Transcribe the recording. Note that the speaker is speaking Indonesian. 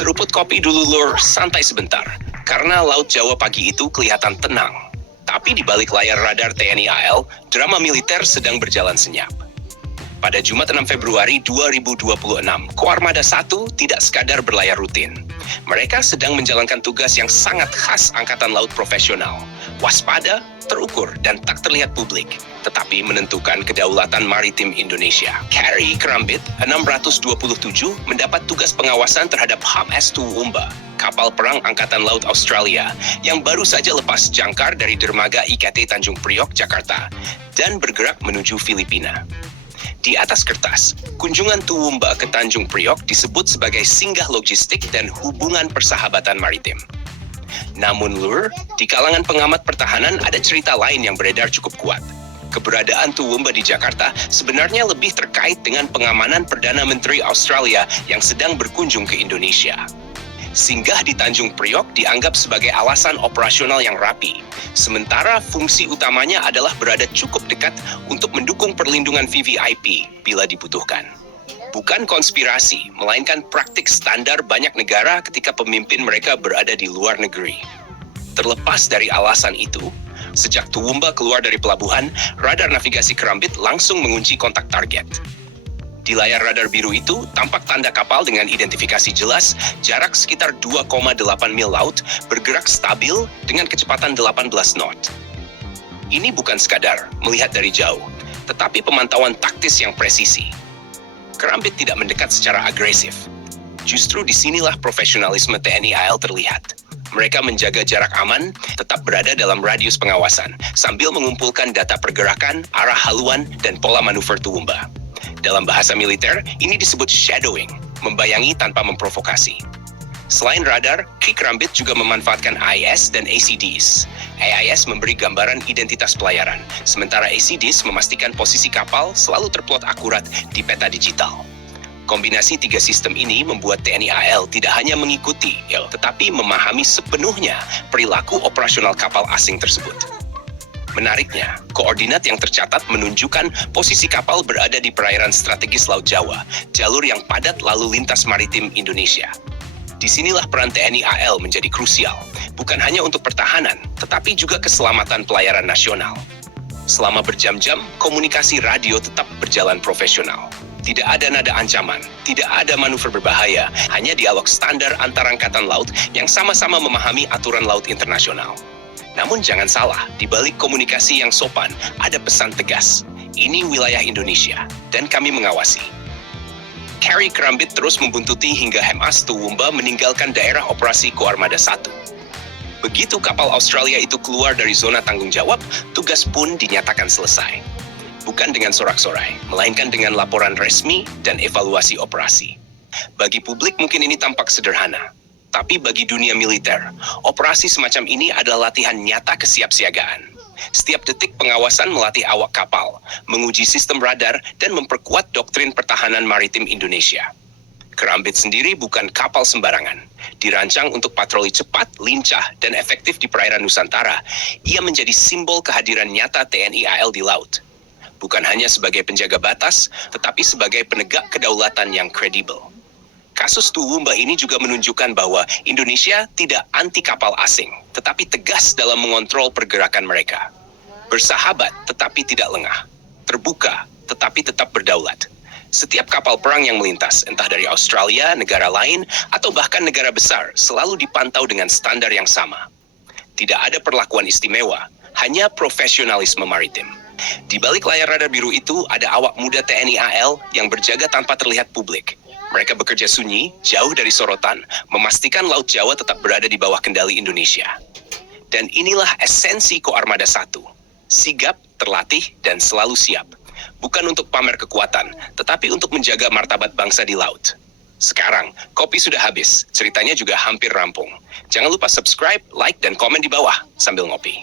Seruput kopi dulu Lur, santai sebentar. Karena Laut Jawa pagi itu kelihatan tenang. Tapi di balik layar radar TNI AL, drama militer sedang berjalan senyap. Pada Jumat 6 Februari 2026, Koarmada 1 tidak sekadar berlayar rutin. Mereka sedang menjalankan tugas yang sangat khas Angkatan Laut profesional. Waspada, terukur, dan tak terlihat publik, tetapi menentukan kedaulatan maritim Indonesia. Carry Kerambit 627 mendapat tugas pengawasan terhadap HMS Toowoomba, kapal perang Angkatan Laut Australia, yang baru saja lepas jangkar dari dermaga IKT Tanjung Priok, Jakarta, dan bergerak menuju Filipina. Di atas kertas, kunjungan Toowoomba ke Tanjung Priok disebut sebagai singgah logistik dan hubungan persahabatan maritim. Namun Lur, di kalangan pengamat pertahanan ada cerita lain yang beredar cukup kuat. Keberadaan Toowoomba di Jakarta sebenarnya lebih terkait dengan pengamanan Perdana Menteri Australia yang sedang berkunjung ke Indonesia. Singgah di Tanjung Priok dianggap sebagai alasan operasional yang rapi, sementara fungsi utamanya adalah berada cukup dekat untuk mendukung perlindungan VVIP bila dibutuhkan. Bukan konspirasi, melainkan praktik standar banyak negara ketika pemimpin mereka berada di luar negeri. Terlepas dari alasan itu, sejak Toowoomba keluar dari pelabuhan, radar navigasi Kerambit langsung mengunci kontak target. Di layar radar biru itu, tampak tanda kapal dengan identifikasi jelas, jarak sekitar 2,8 mil laut, bergerak stabil dengan kecepatan 18 knot. Ini bukan sekadar melihat dari jauh, tetapi pemantauan taktis yang presisi. Kerambit tidak mendekat secara agresif. Justru disinilah profesionalisme TNI AL terlihat. Mereka menjaga jarak aman, tetap berada dalam radius pengawasan, sambil mengumpulkan data pergerakan, arah haluan, dan pola manuver Toowoomba. Dalam bahasa militer, ini disebut shadowing, membayangi tanpa memprovokasi. Selain radar, Kerambit juga memanfaatkan AIS dan ACDs. AIS memberi gambaran identitas pelayaran, sementara ACDs memastikan posisi kapal selalu terplot akurat di peta digital. Kombinasi tiga sistem ini membuat TNI AL tidak hanya mengikuti, tetapi memahami sepenuhnya perilaku operasional kapal asing tersebut. Menariknya, koordinat yang tercatat menunjukkan posisi kapal berada di perairan strategis Laut Jawa, jalur yang padat lalu lintas maritim Indonesia. Disinilah peran TNI AL menjadi krusial, bukan hanya untuk pertahanan, tetapi juga keselamatan pelayaran nasional. Selama berjam-jam, komunikasi radio tetap berjalan profesional. Tidak ada nada ancaman, tidak ada manuver berbahaya, hanya dialog standar antar angkatan laut yang sama-sama memahami aturan laut internasional. Namun jangan salah, di balik komunikasi yang sopan, ada pesan tegas. Ini wilayah Indonesia, dan kami mengawasi. Carry Kerambit terus membuntuti hingga HMS Toowoomba meninggalkan daerah operasi Koarmada 1. Begitu kapal Australia itu keluar dari zona tanggung jawab, tugas pun dinyatakan selesai. Bukan dengan sorak-sorai, melainkan dengan laporan resmi dan evaluasi operasi. Bagi publik mungkin ini tampak sederhana. Tapi bagi dunia militer, operasi semacam ini adalah latihan nyata kesiapsiagaan. Setiap detik pengawasan melatih awak kapal, menguji sistem radar, dan memperkuat doktrin pertahanan maritim Indonesia. Kerambit sendiri bukan kapal sembarangan. Dirancang untuk patroli cepat, lincah, dan efektif di perairan Nusantara, ia menjadi simbol kehadiran nyata TNI AL di laut. Bukan hanya sebagai penjaga batas, tetapi sebagai penegak kedaulatan yang kredibel. Kasus Toowoomba ini juga menunjukkan bahwa Indonesia tidak anti kapal asing, tetapi tegas dalam mengontrol pergerakan mereka. Bersahabat tetapi tidak lengah. Terbuka tetapi tetap berdaulat. Setiap kapal perang yang melintas, entah dari Australia, negara lain, atau bahkan negara besar, selalu dipantau dengan standar yang sama. Tidak ada perlakuan istimewa, hanya profesionalisme maritim. Di balik layar radar biru itu ada awak muda TNI AL yang berjaga tanpa terlihat publik. Mereka bekerja sunyi, jauh dari sorotan, memastikan Laut Jawa tetap berada di bawah kendali Indonesia. Dan inilah esensi Koarmada 1. Sigap, terlatih, dan selalu siap. Bukan untuk pamer kekuatan, tetapi untuk menjaga martabat bangsa di laut. Sekarang, kopi sudah habis, ceritanya juga hampir rampung. Jangan lupa subscribe, like, dan komen di bawah sambil ngopi.